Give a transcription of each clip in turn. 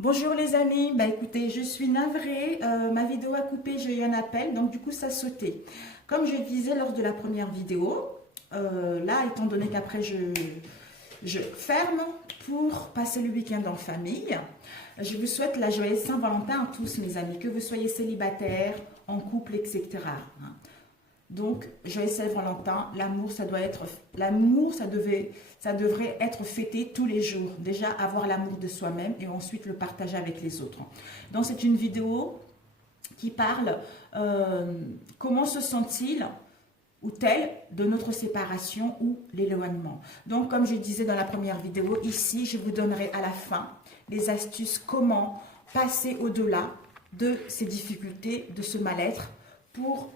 Bonjour les amis, bah écoutez, je suis navrée, ma vidéo a coupé, j'ai eu un appel, donc du coup ça a sauté. Comme je disais lors de la première vidéo, là étant donné qu'après je ferme pour passer le week-end en famille, je vous souhaite la joyeuse Saint-Valentin à tous mes amis, que vous soyez célibataires, en couple, etc. Donc, joyeux Saint-Valentin, l'amour, ça devrait être fêté tous les jours. Déjà, avoir l'amour de soi-même et ensuite le partager avec les autres. Donc, c'est une vidéo qui parle comment se sent-il ou tel de notre séparation ou l'éloignement. Donc, comme je disais dans la première vidéo, ici, je vous donnerai à la fin les astuces comment passer au-delà de ces difficultés, de ce mal-être pour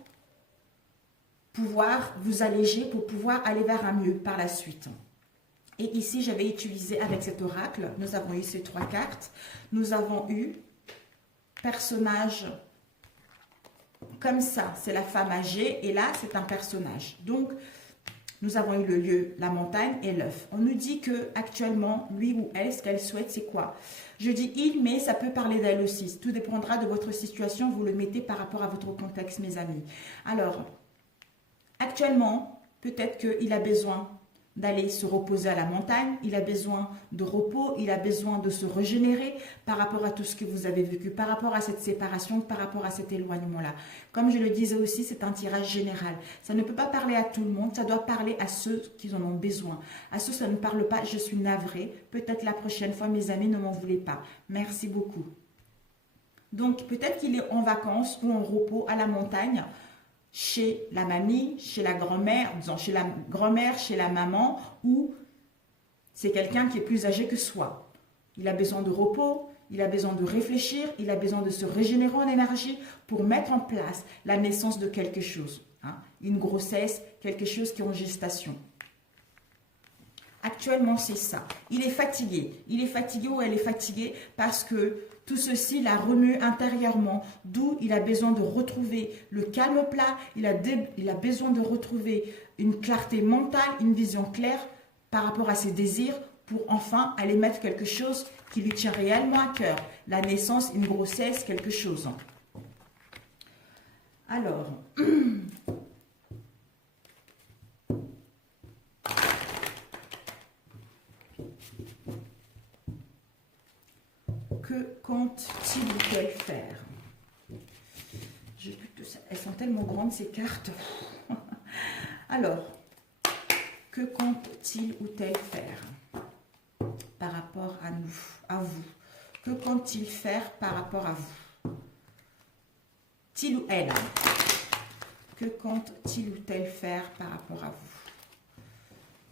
pouvoir vous alléger, pour pouvoir aller vers un mieux par la suite. Et ici, j'avais utilisé avec cet oracle, nous avons eu ces trois cartes. Nous avons eu personnage comme ça, c'est la femme âgée, et là, c'est un personnage. Donc, nous avons eu le lieu, la montagne et l'œuf. On nous dit que actuellement, lui ou elle, ce qu'elle souhaite, c'est quoi? Je dis il, mais ça peut parler d'elle aussi. Tout dépendra de votre situation, vous le mettez par rapport à votre contexte, mes amis. Alors, actuellement, peut-être qu'il a besoin d'aller se reposer à la montagne, il a besoin de repos, il a besoin de se régénérer par rapport à tout ce que vous avez vécu, par rapport à cette séparation, par rapport à cet éloignement-là. Comme je le disais aussi, c'est un tirage général. Ça ne peut pas parler à tout le monde, ça doit parler à ceux qui en ont besoin. À ceux ça ne parle pas, je suis navrée. Peut-être la prochaine fois, mes amis, ne m'en voulez pas. Merci beaucoup. Donc, peut-être qu'il est en vacances ou en repos à la montagne, chez la mamie, chez la grand-mère, disons chez la grand-mère, chez la maman, ou c'est quelqu'un qui est plus âgé que soi. Il a besoin de repos, il a besoin de réfléchir, il a besoin de se régénérer en énergie pour mettre en place la naissance de quelque chose. Une grossesse, quelque chose qui est en gestation. Actuellement, c'est ça. Il est fatigué. Il est fatigué ou elle est fatiguée parce que tout ceci la remue intérieurement, d'où il a besoin de retrouver le calme plat, il a besoin de retrouver une clarté mentale, une vision claire par rapport à ses désirs pour enfin aller mettre quelque chose qui lui tient réellement à cœur. La naissance, une grossesse, quelque chose. Alors, que compte-t-il ou qu'elle faire? Elles sont tellement grandes ces cartes. Alors, que compte-t-il ou elle faire par rapport à nous, à vous? Que compte-t-il faire par rapport à vous? Til ou elle? Que compte-t-il ou elle faire par rapport à vous?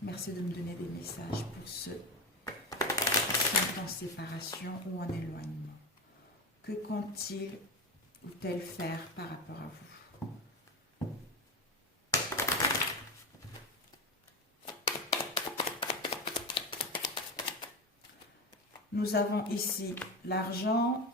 Merci de me donner des messages pour ceux qui sont en séparation ou en éloignement. Que compte-t-il ou elle faire par rapport à vous? Nous avons ici l'argent.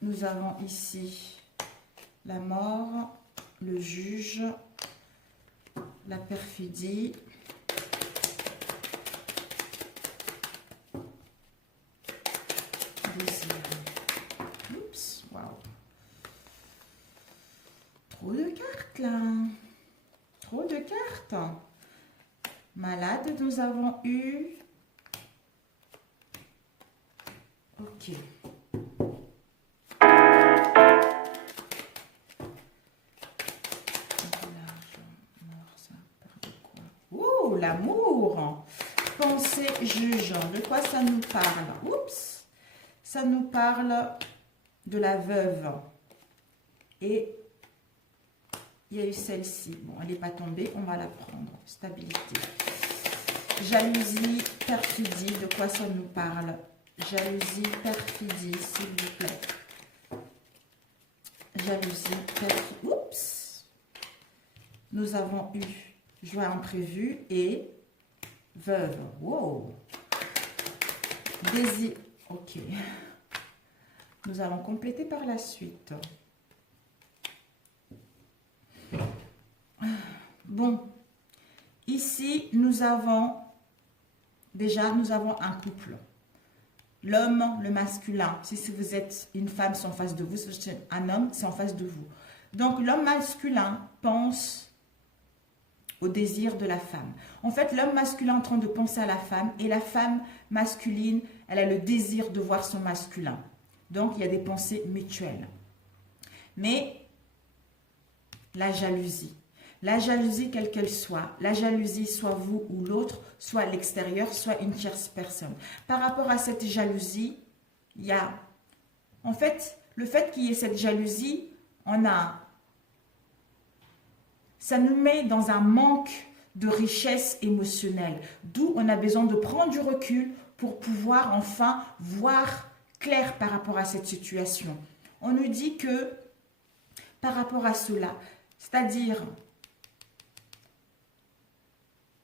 Nous avons ici la mort, le juge, la perfidie, désir. Oups, waouh. Trop de cartes là. Trop de cartes. Malade, nous avons eu. Ok. Oh, l'amour. Pensée, juge. De quoi ça nous parle? Oups. Ça nous parle de la veuve. Et il y a eu celle-ci. Bon, elle n'est pas tombée, on va la prendre. Stabilité. Jalousie, perfidie, de quoi ça nous parle? Jalousie, perfidie, s'il vous plaît. Jalousie, perfidie. Oups! Nous avons eu joie imprévue et veuve. Wow! Désir. Ok. Nous allons compléter par la suite. Bon, ici, nous avons un couple. L'homme, le masculin. Si vous êtes une femme, c'est en face de vous. Si vous êtes un homme, c'est en face de vous. Donc, l'homme masculin pense au désir de la femme. En fait, l'homme masculin est en train de penser à la femme et la femme masculine, elle a le désir de voir son masculin. Donc, il y a des pensées mutuelles. Mais, la jalousie, quelle qu'elle soit, la jalousie, soit vous ou l'autre, soit l'extérieur, soit une tierce personne. Par rapport à cette jalousie, il y a, en fait, le fait qu'il y ait cette jalousie, ça nous met dans un manque de richesse émotionnelle, d'où on a besoin de prendre du recul pour pouvoir enfin voir clair par rapport à cette situation. On nous dit que par rapport à cela, c'est-à-dire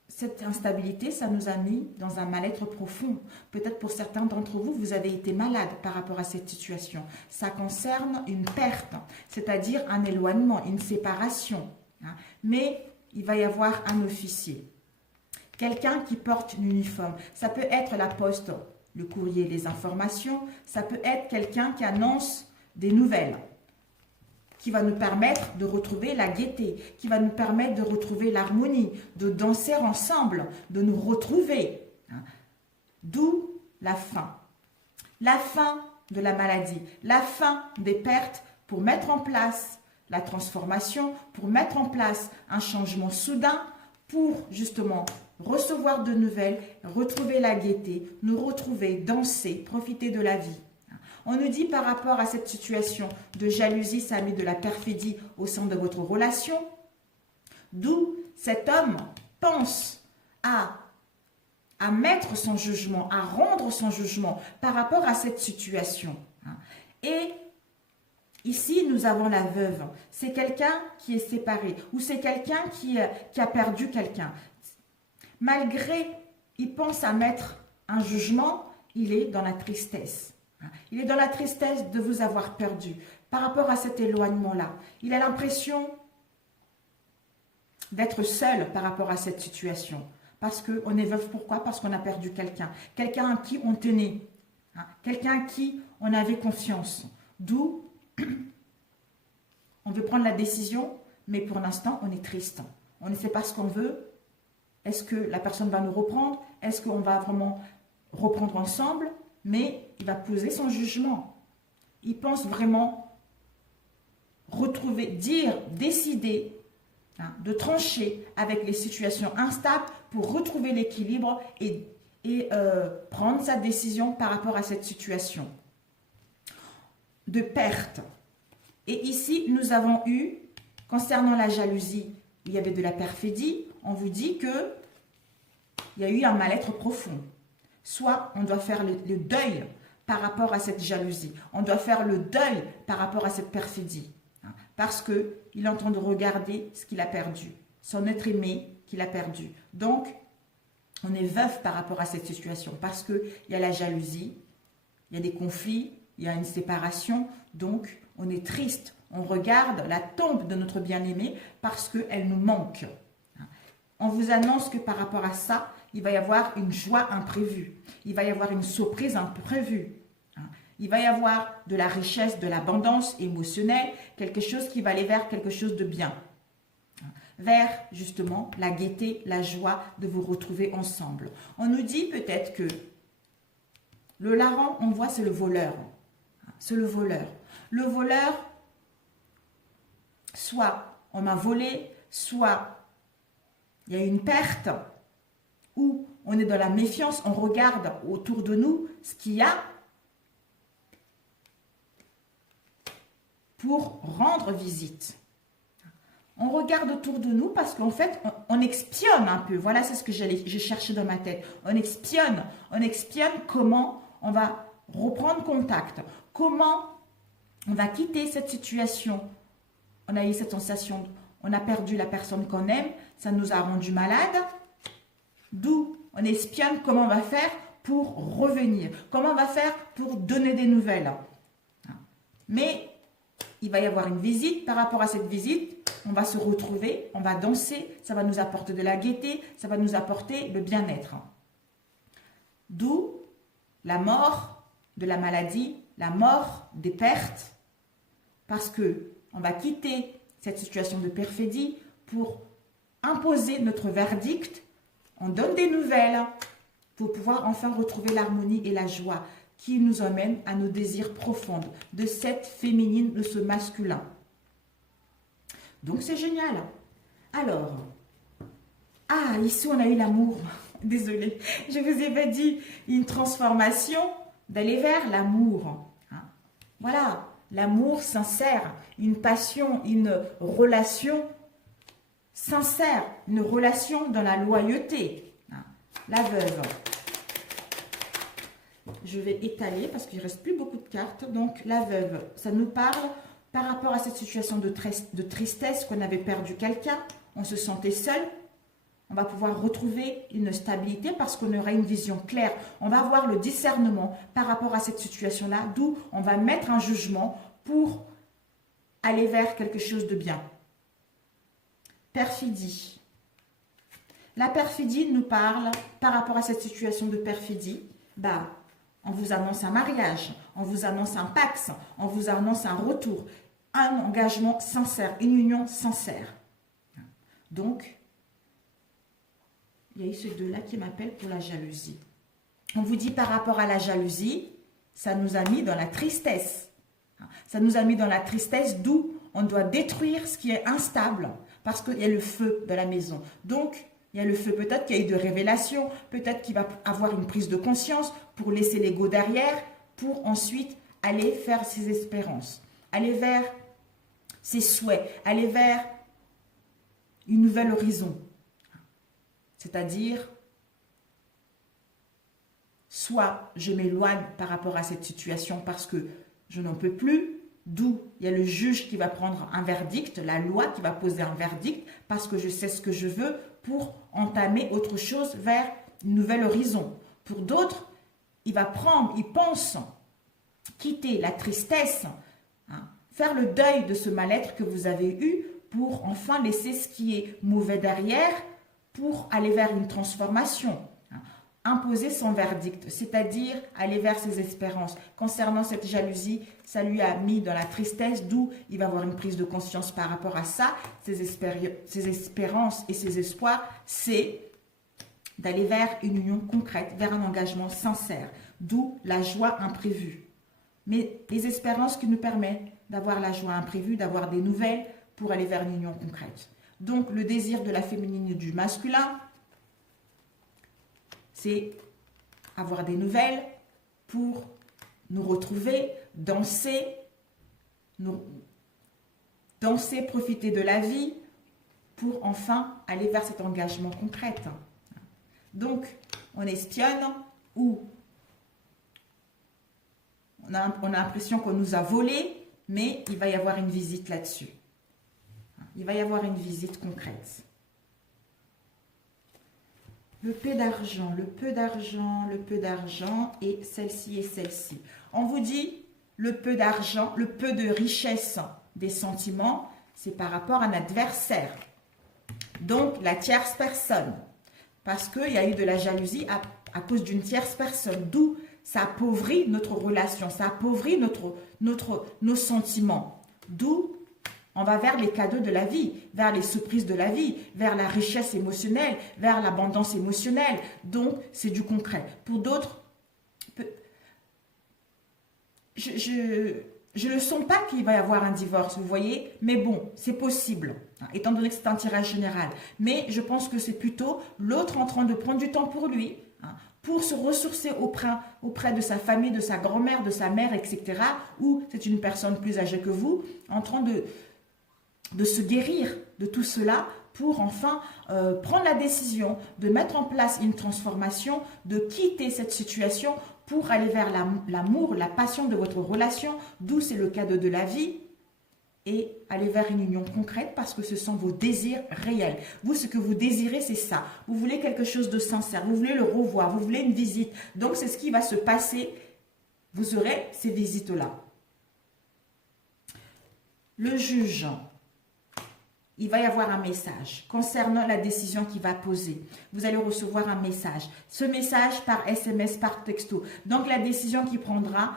cette instabilité, ça nous a mis dans un mal-être profond. Peut-être pour certains d'entre vous, vous avez été malade par rapport à cette situation. Ça concerne une perte, c'est-à-dire un éloignement, une séparation. Mais il va y avoir un officier, quelqu'un qui porte l'uniforme. Ça peut être la poste, le courrier, les informations. Ça peut être quelqu'un qui annonce des nouvelles, qui va nous permettre de retrouver la gaieté, qui va nous permettre de retrouver l'harmonie, de danser ensemble, de nous retrouver. D'où la fin de la maladie, la fin des pertes pour mettre en place la transformation, pour mettre en place un changement soudain, pour justement recevoir de nouvelles, retrouver la gaieté, nous retrouver, danser, profiter de la vie. On nous dit par rapport à cette situation de jalousie, ça a mis de la perfidie au sein de votre relation, d'où cet homme pense à mettre son jugement, à rendre son jugement par rapport à cette situation. Et ici, nous avons la veuve. C'est quelqu'un qui est séparé ou c'est quelqu'un qui a perdu quelqu'un. Malgré, il pense à mettre un jugement, il est dans la tristesse. Il est dans la tristesse de vous avoir perdu par rapport à cet éloignement-là. Il a l'impression d'être seul par rapport à cette situation. Parce qu'on est veuve, pourquoi? Parce qu'on a perdu quelqu'un. Quelqu'un à qui on tenait. Quelqu'un à qui on avait confiance. D'où on veut prendre la décision, mais pour l'instant, on est triste. On ne sait pas ce qu'on veut. Est-ce que la personne va nous reprendre? Est-ce qu'on va vraiment reprendre ensemble? Mais il va poser son jugement. Il pense vraiment retrouver, décider de trancher avec les situations instables pour retrouver l'équilibre et prendre sa décision par rapport à cette situation de perte. Et ici, nous avons eu, concernant la jalousie, il y avait de la perfidie. On vous dit qu'il y a eu un mal-être profond. Soit on doit faire le deuil par rapport à cette jalousie. On doit faire le deuil par rapport à cette perfidie. Parce qu'il est en train de regarder ce qu'il a perdu. Son être aimé qu'il a perdu. Donc, on est veuf par rapport à cette situation. Parce qu'il y a la jalousie, il y a des conflits, il y a une séparation. Donc, on est triste. On regarde la tombe de notre bien-aimé parce qu'elle nous manque. On vous annonce que par rapport à ça, il va y avoir une joie imprévue. Il va y avoir une surprise imprévue. Il va y avoir de la richesse, de l'abondance émotionnelle, quelque chose qui va aller vers quelque chose de bien. Vers, justement, la gaieté, la joie de vous retrouver ensemble. On nous dit peut-être que le larron, on voit, c'est le voleur. C'est le voleur. Le voleur, soit on m'a volé, soit il y a une perte, où on est dans la méfiance, on regarde autour de nous ce qu'il y a pour rendre visite. On regarde autour de nous parce qu'en fait, on espionne un peu. Voilà, c'est ce que j'ai cherché dans ma tête. On espionne comment on va reprendre contact, comment on va quitter cette situation. On a eu cette sensation, on a perdu la personne qu'on aime, ça nous a rendu malade. D'où on espionne comment on va faire pour revenir, comment on va faire pour donner des nouvelles. Mais il va y avoir une visite. Par rapport à cette visite, on va se retrouver, on va danser, ça va nous apporter de la gaieté, ça va nous apporter le bien-être. D'où la mort de la maladie, la mort des pertes, parce que on va quitter cette situation de perfidie pour imposer notre verdict. On donne des nouvelles pour pouvoir enfin retrouver l'harmonie et la joie qui nous emmène à nos désirs profonds de cette féminine, de ce masculin. Donc c'est génial. Alors, ici on a eu l'amour. Désolée, je vous ai pas dit une transformation d'aller vers l'amour. Voilà, l'amour sincère, une passion, une relation sincère, une relation dans la loyauté. La veuve. Je vais étaler parce qu'il ne reste plus beaucoup de cartes. Donc, la veuve, ça nous parle par rapport à cette situation de tristesse qu'on avait perdu quelqu'un. On se sentait seul. On va pouvoir retrouver une stabilité parce qu'on aura une vision claire. On va avoir le discernement par rapport à cette situation-là, d'où on va mettre un jugement pour aller vers quelque chose de bien. Perfidie. La perfidie nous parle par rapport à cette situation de perfidie. On vous annonce un mariage, on vous annonce un pax, on vous annonce un retour, un engagement sincère, une union sincère. Donc, il y a eu ces deux-là qui m'appellent pour la jalousie. On vous dit par rapport à la jalousie, ça nous a mis dans la tristesse. Ça nous a mis dans la tristesse d'où on doit détruire ce qui est instable parce qu'il y a le feu dans la maison. Donc, il y a le feu. Peut-être qu'il y a eu de révélations, peut-être qu'il va avoir une prise de conscience pour laisser l'ego derrière, pour ensuite aller faire ses espérances, aller vers ses souhaits, aller vers une nouvelle horizon. C'est-à-dire, soit je m'éloigne par rapport à cette situation parce que je n'en peux plus, d'où il y a le juge qui va prendre un verdict, la loi qui va poser un verdict, parce que je sais ce que je veux pour entamer autre chose vers une nouvelle horizon. Pour d'autres, il pense quitter la tristesse, faire le deuil de ce mal-être que vous avez eu pour enfin laisser ce qui est mauvais derrière, pour aller vers une transformation, imposer son verdict, c'est-à-dire aller vers ses espérances. Concernant cette jalousie, ça lui a mis dans la tristesse, d'où il va avoir une prise de conscience par rapport à ça. Ses espérances et ses espoirs, c'est d'aller vers une union concrète, vers un engagement sincère, d'où la joie imprévue. Mais les espérances qui nous permettent d'avoir la joie imprévue, d'avoir des nouvelles pour aller vers une union concrète. Donc, le désir de la féminine et du masculin, c'est avoir des nouvelles pour nous retrouver, danser, profiter de la vie pour enfin aller vers cet engagement concret. Donc, on espionne ou on a l'impression qu'on nous a volé, mais il va y avoir une visite là-dessus. Il va y avoir une visite concrète. Le peu d'argent, le peu d'argent, le peu d'argent et celle-ci et celle-ci. On vous dit le peu d'argent, le peu de richesse des sentiments, c'est par rapport à un adversaire. Donc, la tierce personne. Parce qu'il y a eu de la jalousie à cause d'une tierce personne. D'où ça appauvrit notre relation, ça appauvrit nos sentiments. D'où on va vers les cadeaux de la vie, vers les surprises de la vie, vers la richesse émotionnelle, vers l'abondance émotionnelle. Donc, c'est du concret. Pour d'autres, je ne sens pas qu'il va y avoir un divorce, vous voyez. Mais bon, c'est possible, étant donné que c'est un tirage général. Mais je pense que c'est plutôt l'autre en train de prendre du temps pour lui, pour se ressourcer auprès de sa famille, de sa grand-mère, de sa mère, etc. Ou c'est une personne plus âgée que vous, en train de se guérir de tout cela pour enfin prendre la décision de mettre en place une transformation, de quitter cette situation pour aller vers l'amour, la passion de votre relation, d'où c'est le cadeau de la vie, et aller vers une union concrète parce que ce sont vos désirs réels. Vous, ce que vous désirez, c'est ça. Vous voulez quelque chose de sincère, vous voulez le revoir, vous voulez une visite. Donc, c'est ce qui va se passer. Vous aurez ces visites-là. Le juge. il va y avoir un message concernant la décision qu'il va poser. Vous allez recevoir un message. Ce message par SMS, par texto. Donc, la décision qu'il prendra,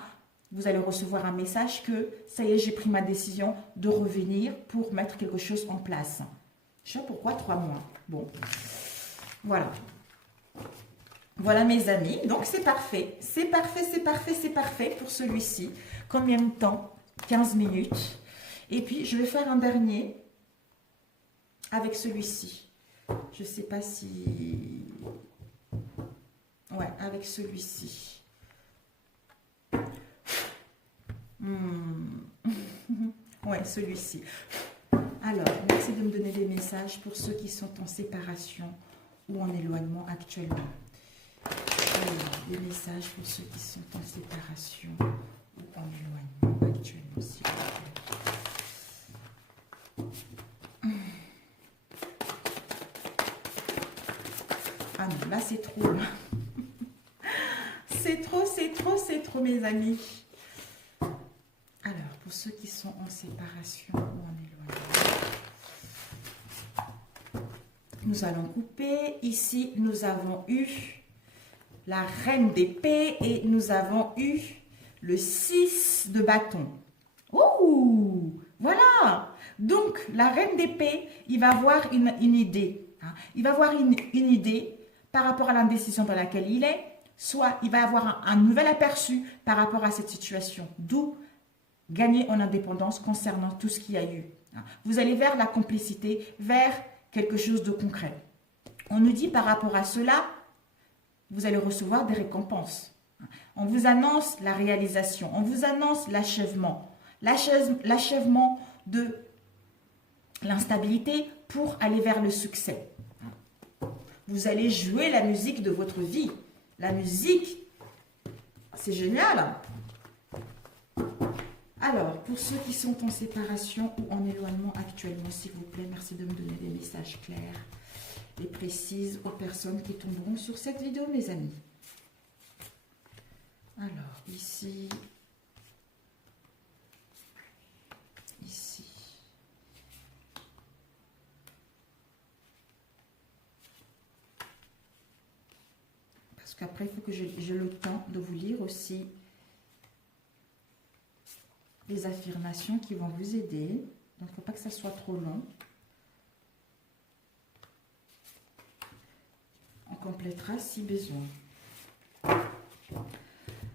vous allez recevoir un message que, ça y est, j'ai pris ma décision de revenir pour mettre quelque chose en place. Je sais pas pourquoi 3 mois. Bon, voilà. Voilà mes amis. Donc, c'est parfait. C'est parfait, c'est parfait, c'est parfait pour celui-ci. Combien de temps? 15 minutes. Et puis, je vais faire un dernier avec celui-ci. Je ne sais pas si... Ouais, avec celui-ci. Ouais, celui-ci. Alors, merci de me donner des messages pour ceux qui sont en séparation ou en éloignement actuellement. Alors, des messages pour ceux qui sont en séparation ou en éloignement actuellement, s'il vous plaît. Ah non, là c'est trop. C'est trop, c'est trop, c'est trop, mes amis. Alors, pour ceux qui sont en séparation ou en éloignement, nous allons couper. Ici, nous avons eu la reine d'épée et nous avons eu le 6 de bâton. Oh, voilà. Donc, la reine d'épée, il va avoir une idée. Hein. Il va avoir une idée par rapport à l'indécision dans laquelle il est. Soit il va avoir un nouvel aperçu par rapport à cette situation. D'où gagner en indépendance concernant tout ce qu'il y a eu. Vous allez vers la complicité, vers quelque chose de concret. On nous dit par rapport à cela, vous allez recevoir des récompenses. On vous annonce la réalisation, on vous annonce l'achèvement. L'achèvement de l'instabilité pour aller vers le succès. Vous allez jouer la musique de votre vie. La musique, c'est génial. Alors, pour ceux qui sont en séparation ou en éloignement actuellement, s'il vous plaît, merci de me donner des messages clairs et précis aux personnes qui tomberont sur cette vidéo, mes amis. Alors, ici, parce qu'après, il faut que j'ai le temps de vous lire aussi les affirmations qui vont vous aider. Donc, il ne faut pas que ça soit trop long. On complétera si besoin.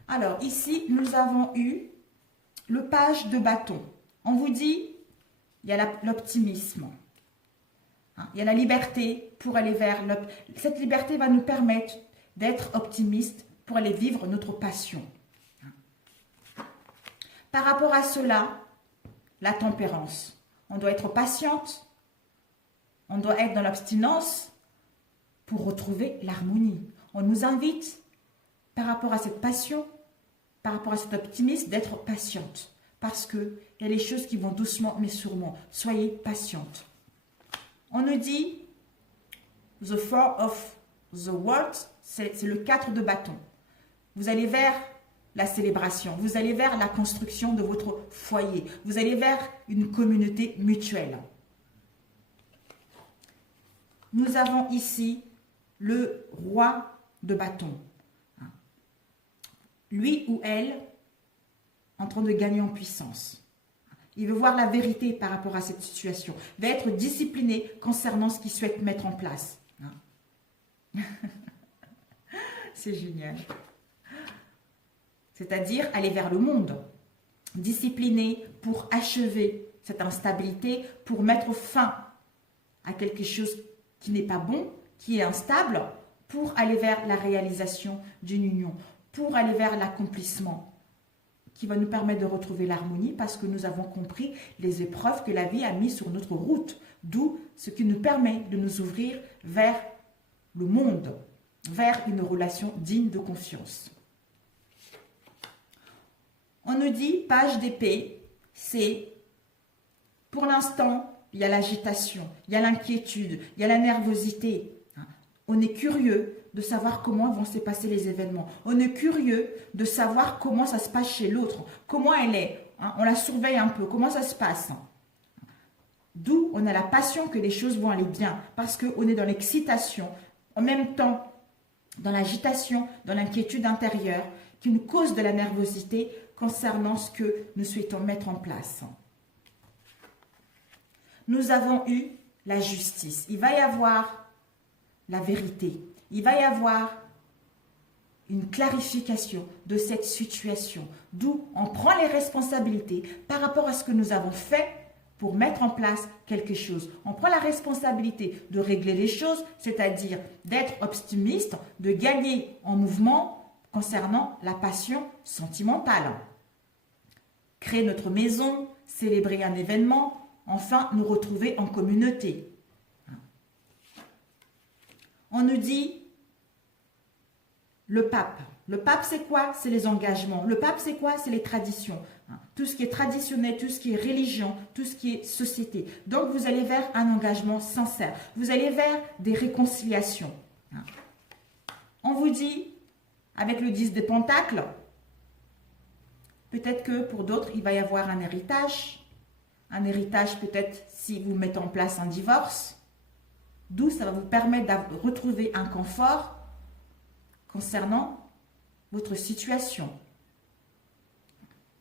Alors, ici, nous avons eu le page de bâton. On vous dit, il y a l'optimisme. Il y a la liberté pour aller vers... Cette liberté va nous permettre d'être optimiste pour aller vivre notre passion. Par rapport à cela, la tempérance. On doit être patiente, on doit être dans l'abstinence pour retrouver l'harmonie. On nous invite, par rapport à cette passion, par rapport à cet optimisme, d'être patiente. Parce qu'il y a les choses qui vont doucement mais sûrement. Soyez patiente. On nous dit, the four of the world, c'est le 4 de bâton. Vous allez vers la célébration, vous allez vers la construction de votre foyer, vous allez vers une communauté mutuelle. Nous avons ici le roi de bâton. Lui ou elle en train de gagner en puissance. Il veut voir la vérité par rapport à cette situation. Il va être discipliné concernant ce qu'il souhaite mettre en place. C'est génial. C'est-à-dire aller vers le monde. Discipliné pour achever cette instabilité, pour mettre fin à quelque chose qui n'est pas bon, qui est instable, pour aller vers la réalisation d'une union, pour aller vers l'accomplissement, qui va nous permettre de retrouver l'harmonie parce que nous avons compris les épreuves que la vie a mises sur notre route, d'où ce qui nous permet de nous ouvrir vers le monde, vers une relation digne de confiance. On nous dit, page d'épée, c'est, pour l'instant, il y a l'agitation, il y a l'inquiétude, il y a la nervosité. On est curieux de savoir comment vont se passer les événements. On est curieux de savoir comment ça se passe chez l'autre, comment elle est. On la surveille un peu, comment ça se passe. D'où on a la passion que les choses vont aller bien, parce qu'on est dans l'excitation, en même temps dans l'agitation, dans l'inquiétude intérieure, qui nous cause de la nervosité concernant ce que nous souhaitons mettre en place. Nous avons eu la justice. Il va y avoir la vérité. Il va y avoir une clarification de cette situation. D'où on prend les responsabilités par rapport à ce que nous avons fait pour mettre en place quelque chose. On prend la responsabilité de régler les choses, c'est-à-dire d'être optimiste, de gagner en mouvement concernant la passion sentimentale. Créer notre maison, célébrer un événement, enfin nous retrouver en communauté. On nous dit le pape. Le pape, c'est quoi? C'est les engagements. Le pape, c'est quoi? C'est les traditions. Tout ce qui est traditionnel, tout ce qui est religion, tout ce qui est société. Donc, vous allez vers un engagement sincère. Vous allez vers des réconciliations. On vous dit, avec le 10 de Pentacles, peut-être que pour d'autres, il va y avoir un héritage. Un héritage, peut-être, si vous mettez en place un divorce. D'où ça va vous permettre de retrouver un confort concernant votre situation.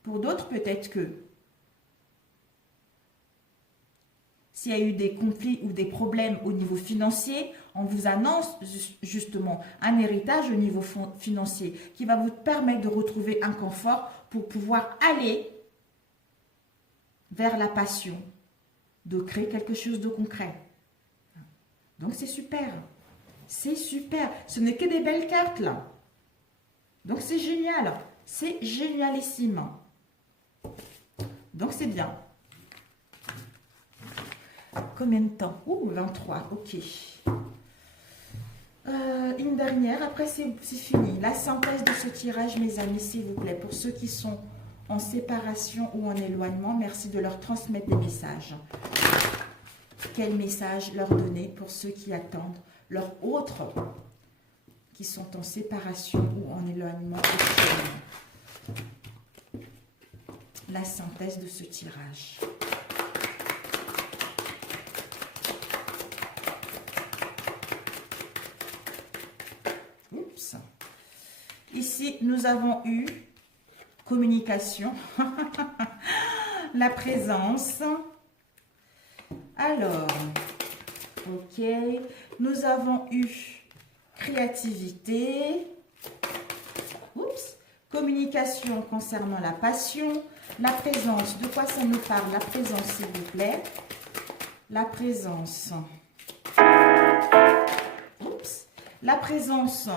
Pour d'autres, peut-être que s'il y a eu des conflits ou des problèmes au niveau financier, on vous annonce justement un héritage au niveau financier qui va vous permettre de retrouver un confort pour pouvoir aller vers la passion, de créer quelque chose de concret. Donc c'est super. C'est super. Ce n'est que des belles cartes là. Donc c'est génial. C'est génialissime. Donc c'est bien. Combien de temps? Ouh, 23. Ok. Une dernière. Après c'est fini. La synthèse de ce tirage, mes amis, s'il vous plaît. Pour ceux qui sont en séparation ou en éloignement, merci de leur transmettre des messages. Quel message leur donner pour ceux qui attendent leurs autres qui sont en séparation ou en éloignement actuellement. La synthèse de ce tirage. Oups. Ici, nous avons eu communication, la présence. Alors, ok, nous avons eu créativité, oups, communication concernant la passion, la présence, de quoi ça nous parle? La présence, s'il vous plaît, la présence, oups, la présence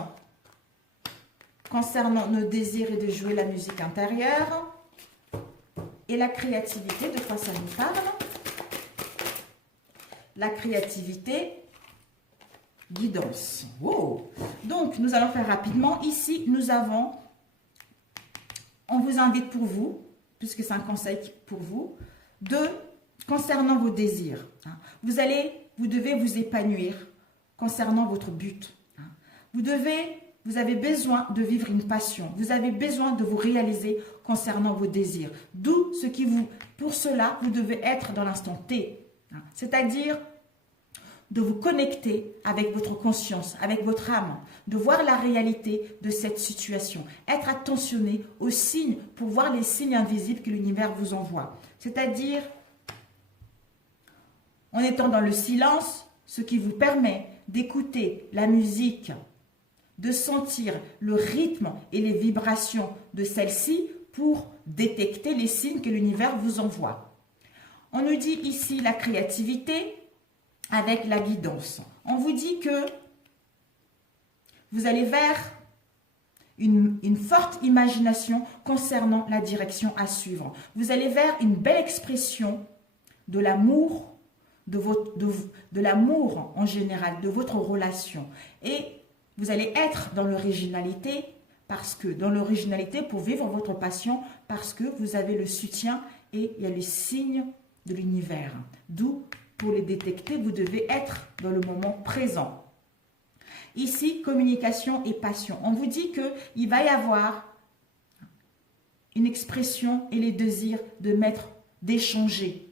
concernant nos désirs et de jouer la musique intérieure, et la créativité, de quoi ça nous parle? La créativité, guidance. Wow. Donc, nous allons faire rapidement. Ici, nous avons, on vous invite pour vous, puisque c'est un conseil pour vous, concernant vos désirs. Vous devez vous épanouir concernant votre but. Vous avez besoin de vivre une passion. Vous avez besoin de vous réaliser concernant vos désirs. D'où pour cela, vous devez être dans l'instant T. C'est-à-dire de vous connecter avec votre conscience, avec votre âme, de voir la réalité de cette situation, être attentionné aux signes pour voir les signes invisibles que l'univers vous envoie. C'est-à-dire, en étant dans le silence, ce qui vous permet d'écouter la musique, de sentir le rythme et les vibrations de celle-ci pour détecter les signes que l'univers vous envoie. On nous dit ici la créativité avec la guidance. On vous dit que vous allez vers une forte imagination concernant la direction à suivre. Vous allez vers une belle expression de l'amour, de l'amour en général, de votre relation. Et vous allez être dans l'originalité, pour vivre votre passion, parce que vous avez le soutien et il y a les signes de l'univers. D'où, pour les détecter, vous devez être dans le moment présent. Ici, communication et passion. On vous dit qu'il va y avoir une expression et les désirs d'échanger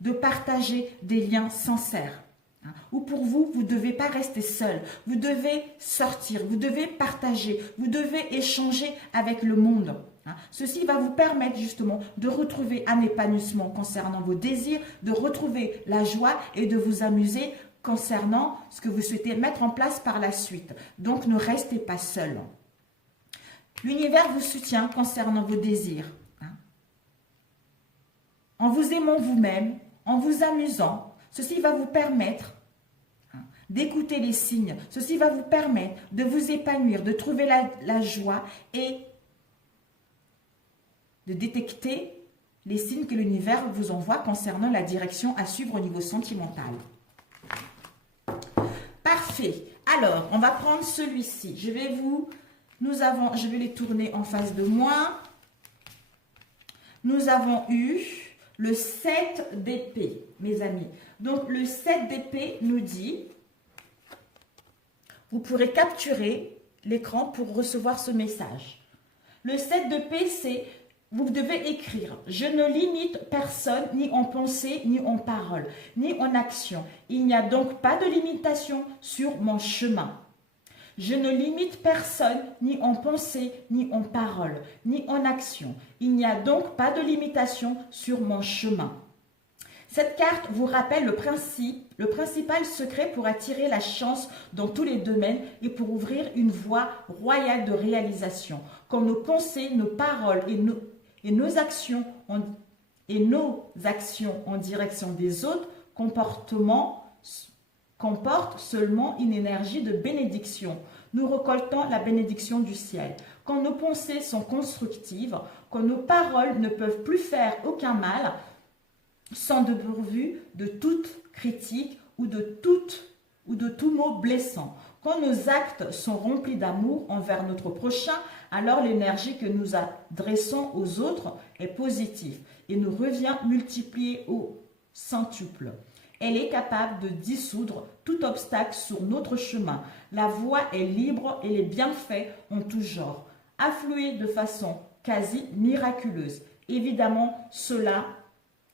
de partager des liens sincères. Ou pour vous, vous ne devez pas rester seul. Vous devez sortir, vous devez partager, vous devez échanger avec le monde. Ceci va vous permettre justement de retrouver un épanouissement concernant vos désirs, de retrouver la joie et de vous amuser concernant ce que vous souhaitez mettre en place par la suite. Donc, ne restez pas seul. L'univers vous soutient concernant vos désirs. En vous aimant vous-même, en vous amusant, ceci va vous permettre d'écouter les signes. Ceci va vous permettre de vous épanouir, de trouver la joie et de détecter les signes que l'univers vous envoie concernant la direction à suivre au niveau sentimental. Parfait. Alors, on va prendre celui-ci. Je vais les tourner en face de moi. Nous avons eu le 7 d'épée, mes amis. Donc, le 7 d'épée nous dit, vous pourrez capturer l'écran pour recevoir ce message. Le 7 d'épée, c'est, vous devez écrire, je ne limite personne, ni en pensée, ni en parole, ni en action. Il n'y a donc pas de limitation sur mon chemin. Je ne limite personne, ni en pensée, ni en parole, ni en action. Il n'y a donc pas de limitation sur mon chemin. Cette carte vous rappelle le principal secret pour attirer la chance dans tous les domaines et pour ouvrir une voie royale de réalisation. Quand nos pensées, nos paroles et nos actions en direction des autres comportent seulement une énergie de bénédiction. Nous récoltons la bénédiction du ciel. Quand nos pensées sont constructives, quand nos paroles ne peuvent plus faire aucun mal, sont dépourvues de toute critique ou de tout mot blessant. Quand nos actes sont remplis d'amour envers notre prochain, alors l'énergie que nous adressons aux autres est positive et nous revient multipliée au centuple. Elle est capable de dissoudre tout obstacle sur notre chemin. La voie est libre et les bienfaits en tout genre, affluent de façon quasi miraculeuse. Évidemment, cela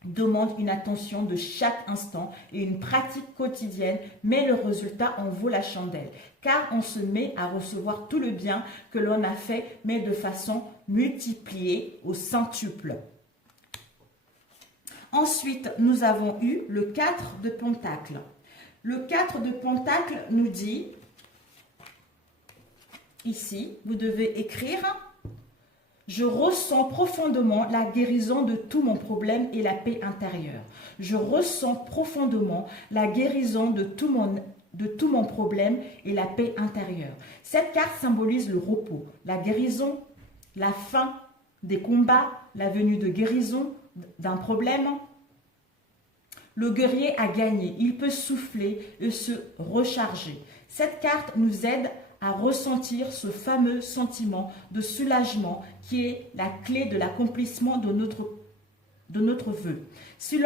demande une attention de chaque instant et une pratique quotidienne, mais le résultat en vaut la chandelle, car on se met à recevoir tout le bien que l'on a fait, mais de façon multipliée au centuple. Ensuite, nous avons eu le 4 de Pentacles. Le 4 de Pentacles nous dit, ici, vous devez écrire « Je ressens profondément la guérison de tout mon problème et la paix intérieure. Je ressens profondément la guérison de tout mon problème et la paix intérieure. » Cette carte symbolise le repos, la guérison, la fin des combats, la venue de guérison d'un problème. Le guerrier a gagné, il peut souffler et se recharger. Cette carte nous aide à ressentir ce fameux sentiment de soulagement qui est la clé de l'accomplissement de notre vœu. Si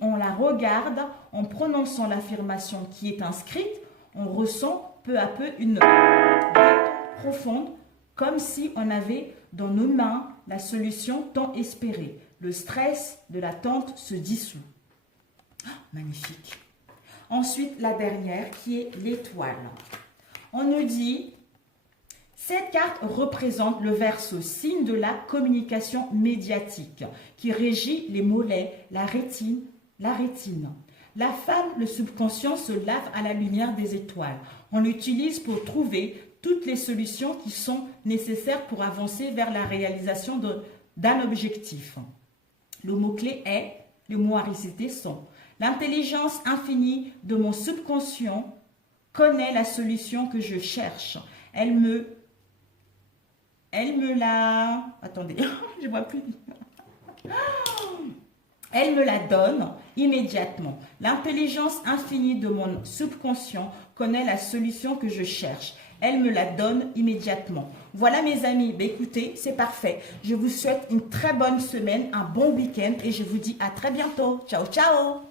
on la regarde en prononçant l'affirmation qui est inscrite, on ressent peu à peu une détente profonde, comme si on avait dans nos mains la solution tant espérée. Le stress de l'attente se dissout. Oh, magnifique. Ensuite, la dernière qui est l'étoile. On nous dit, cette carte représente le verso, signe de la communication médiatique, qui régit les mollets, la rétine. La femme, le subconscient, se lave à la lumière des étoiles. On l'utilise pour trouver toutes les solutions qui sont nécessaires pour avancer vers la réalisation d'un objectif. Le mot-clé est, les mots à réciter sont: l'intelligence infinie de mon subconscient connaît la solution que je cherche. Elle me la... Attendez, je vois plus. Elle me la donne immédiatement. L'intelligence infinie de mon subconscient connaît la solution que je cherche. Elle me la donne immédiatement. Voilà mes amis, ben écoutez, c'est parfait. Je vous souhaite une très bonne semaine, un bon week-end et je vous dis à très bientôt. Ciao, ciao!